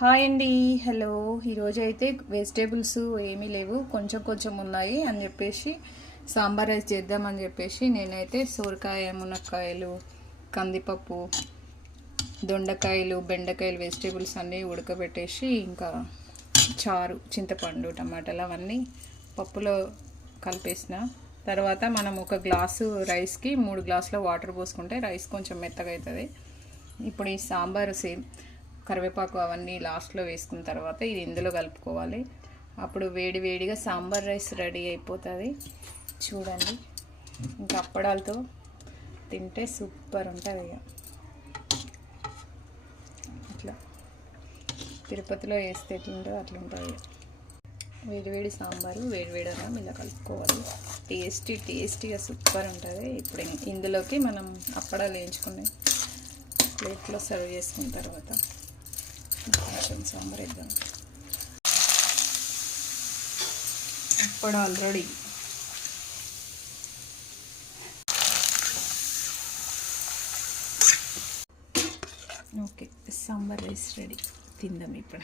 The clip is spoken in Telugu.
హాయ్ అండి. హలో. ఈరోజు అయితే వెజిటేబుల్స్ ఏమీ లేవు, కొంచెం కొంచెం ఉన్నాయి అని చెప్పేసి సాంబార్ రైస్ చేద్దామని చెప్పేసి నేనైతే సోరకాయ, మునక్కాయలు, కందిపప్పు, దొండకాయలు, బెండకాయలు, వెజిటేబుల్స్ అన్నీ ఉడకబెట్టేసి ఇంకా చారు, చింతపండు, టమాటాలు అవన్నీ పప్పులో కలిపేసిన తర్వాత మనం ఒక గ్లాసు రైస్కి 3 గ్లాసుల వాటర్ పోసుకుంటే రైస్ కొంచెం మెత్తగా అవుతుంది. ఇప్పుడు ఈ సాంబారు సేమ్ కరివేపాకు అవన్నీ లాస్ట్లో వేసుకున్న తర్వాత ఇది ఇందులో కలుపుకోవాలి. అప్పుడు వేడి వేడిగా సాంబార్ రైస్ రెడీ అయిపోతుంది. చూడండి, ఇంకా అప్పడాలతో తింటే సూపర్ ఉంటుంది. ఇక అట్లా తిరుపతిలో వేస్తే ఎట్లుంటుందో అట్లుంటుంది. వేడి వేడి సాంబారు వేడి వేడి అన్నం ఇలా కలుపుకోవాలి. టేస్టీగా సూపర్ ఉంటుంది. ఇప్పుడు ఇందులోకి మనం అప్పడాలు వేయించుకుని ప్లేట్లో సర్వ్ చేసుకున్న తర్వాత కొంచెం సాంబార్ వేద్దాం. అప్పుడు already okay, sambar rice ready. తిందాం ఇప్పుడు.